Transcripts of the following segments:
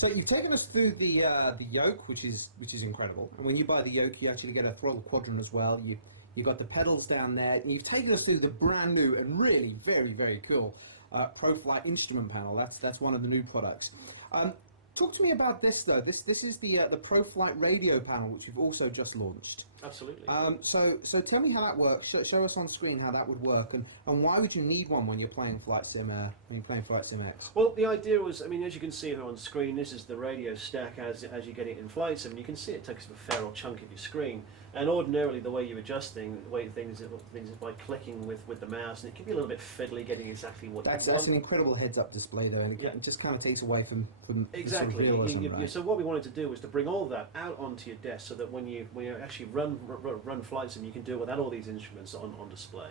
So you've taken us through the yoke, which is incredible. And when you buy the yoke, you actually get a throttle quadrant as well. You've got the pedals down there. And you've taken us through the brand new and really very, very cool ProFlight instrument panel. That's one of the new products. Talk to me about this though. This is the ProFlight Radio Panel, which we've also just launched. Absolutely. So tell me how that works. Show us on screen how that would work, and why would you need one when you're playing Flight Sim X? Well, the idea was, I mean, as you can see here on screen, this is the radio stack as you get it in Flight Sim, and you can see it takes up a fair old chunk of your screen. And ordinarily, the way you adjust things is by clicking with the mouse, and it can be a little bit fiddly getting exactly what you want. That's an incredible heads-up display, though, and it just kind of takes away from exactly. Sort of realism, right? So what we wanted to do was to bring all that out onto your desk, so that when you actually run Flight Sim, you can do it without all these instruments on display.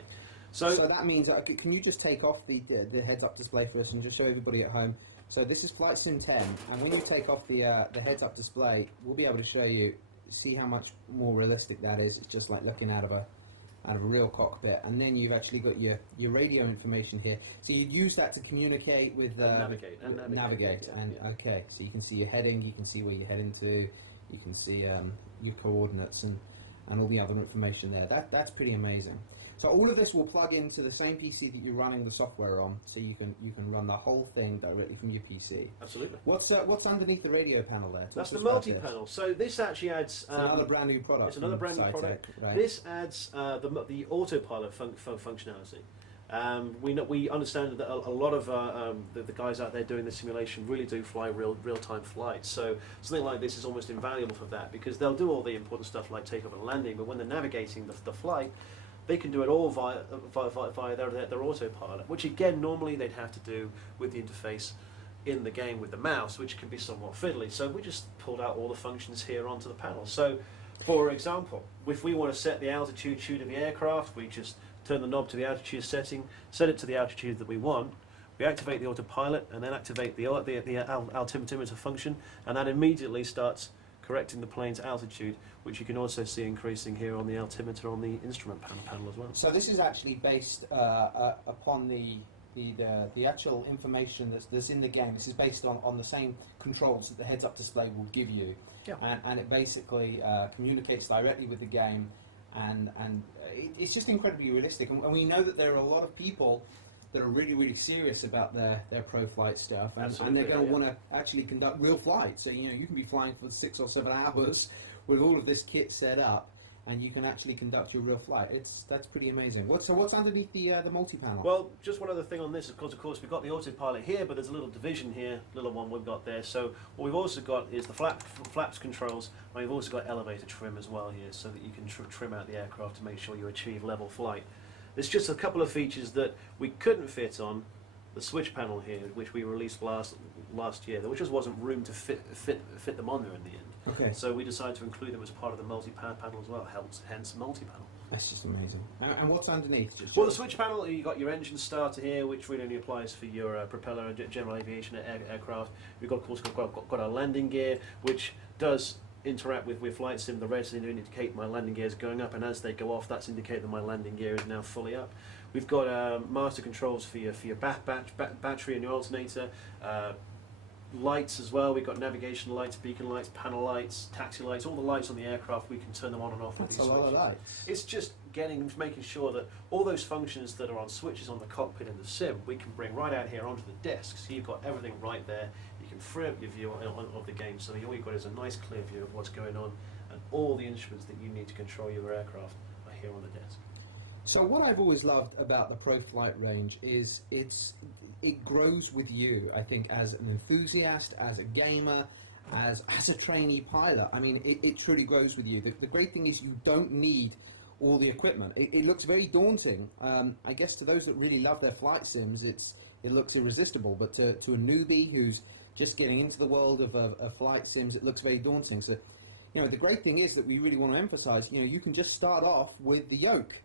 So that means, can you just take off the heads-up display for us and just show everybody at home? So this is Flight Sim 10, and when you take off the heads-up display, we'll be able to show you. See how much more realistic that is. It's just like looking out of a real cockpit, and then you've actually got your radio information here. So you'd use that to communicate with navigate. Okay, so you can see your heading, you can see where you're heading to, you can see your coordinates and all the other information there. That's pretty amazing. So all of this will plug into the same PC that you're running the software on, so you can run the whole thing directly from your PC. Absolutely. What's underneath the radio panel there? That's the multi panel. So this actually adds another brand new product. It's another brand new product. Right? This adds the autopilot functionality. We understand that a lot of the guys out there doing the simulation really do fly real-time flights. So something like this is almost invaluable for that, because they'll do all the important stuff like takeoff and landing, but when they're navigating the flight, they can do it all via their autopilot, which again normally they'd have to do with the interface in the game with the mouse, which can be somewhat fiddly. So we just pulled out all the functions here onto the panel. So, for example, if we want to set the altitude of the aircraft, we just turn the knob to the altitude setting, set it to the altitude that we want. We activate the autopilot and then activate the altimeter function, and that immediately starts correcting the plane's altitude, which you can also see increasing here on the altimeter on the instrument panel as well. So this is actually based upon the actual information that's in the game. This is based on the same controls that the heads-up display will give you, and it basically communicates directly with the game, and it's just incredibly realistic. And we know that there are a lot of people that are really, really serious about their ProFlight stuff, and they're going to want to actually conduct real flights. So you can be flying for 6 or 7 hours with all of this kit set up, and you can actually conduct your real flight. That's pretty amazing. What's underneath the multi-panel? Well, just one other thing on this, of course, we've got the autopilot here, but there's a little division here, little one we've got there. So what we've also got is the flaps controls, and we've also got elevator trim as well here, so that you can trim out the aircraft to make sure you achieve level flight. There's just a couple of features that we couldn't fit on the switch panel here, which we released last year. There just wasn't room to fit them on there in the end. Okay. So we decided to include them as part of the multi-panel as well, hence multi-panel. That's just amazing. And what's underneath? Well, the switch panel, you've got your engine starter here, which really only applies for your propeller and general aviation aircraft. We've got, of course, got our landing gear, which does interact with Flight Sim. The red seem to indicate my landing gear is going up, and as they go off, that's indicate that my landing gear is now fully up. We've got master controls for your battery and your alternator, lights as well. We've got navigation lights, beacon lights, panel lights, taxi lights, all the lights on the aircraft. We can turn them on and off with these switches. That's a lot of lights. It's just making sure that all those functions that are on switches on the cockpit in the sim, we can bring right out here onto the desk. So you've got everything right there. You can free up your view of the game, so all you've got is a nice clear view of what's going on, and all the instruments that you need to control your aircraft are here on the desk. So what I've always loved about the ProFlight range is it grows with you, I think, as an enthusiast, as a gamer, as a trainee pilot. I mean, it truly grows with you. The great thing is you don't need all the equipment. It looks very daunting. I guess to those that really love their flight sims, it looks irresistible, but to a newbie who's just getting into the world of flight sims, it looks very daunting. So, the great thing is that we really want to emphasize, you can just start off with the yoke.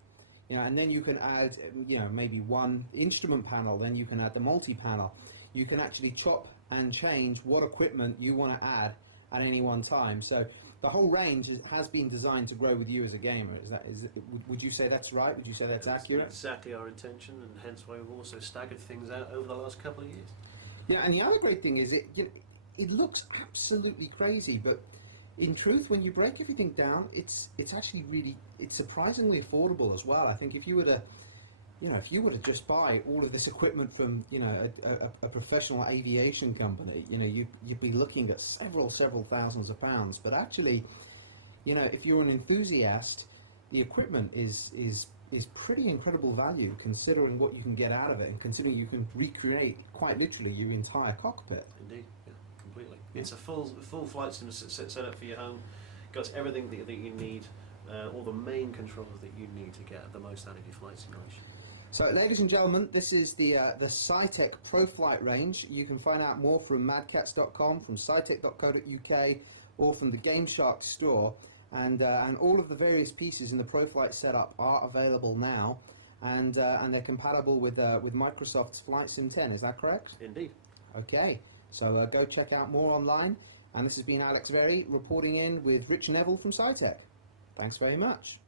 And then you can add, maybe one instrument panel, then you can add the multi-panel. You can actually chop and change what equipment you want to add at any one time. So the whole range has been designed to grow with you as a gamer. Would you say that's right? Would you say that's accurate? Exactly our intention, and hence why we've also staggered things out over the last couple of years. Yeah, and the other great thing is it looks absolutely crazy, but in truth, when you break everything down, it's actually really, it's surprisingly affordable as well. I think if you were to, if you were to just buy all of this equipment from, a professional aviation company, you'd be looking at several thousands of pounds. But actually, if you're an enthusiast, the equipment is pretty incredible value considering what you can get out of it, and considering you can recreate quite literally your entire cockpit. Indeed, yeah, completely. Yeah. It's a full flight sim set up for your home. Got everything that you need, all the main controls that you need to get the most out of your flight simulation. So, ladies and gentlemen, this is the Saitek ProFlight range. You can find out more from madcats.com, from saitek.co.uk, or from the GameShark store. And all of the various pieces in the ProFlight setup are available now, and they're compatible with Microsoft's Flight Sim 10. Is that correct? Indeed. Okay, so go check out more online. And this has been Alex Very reporting in with Richard Neville from Saitek. Thanks very much.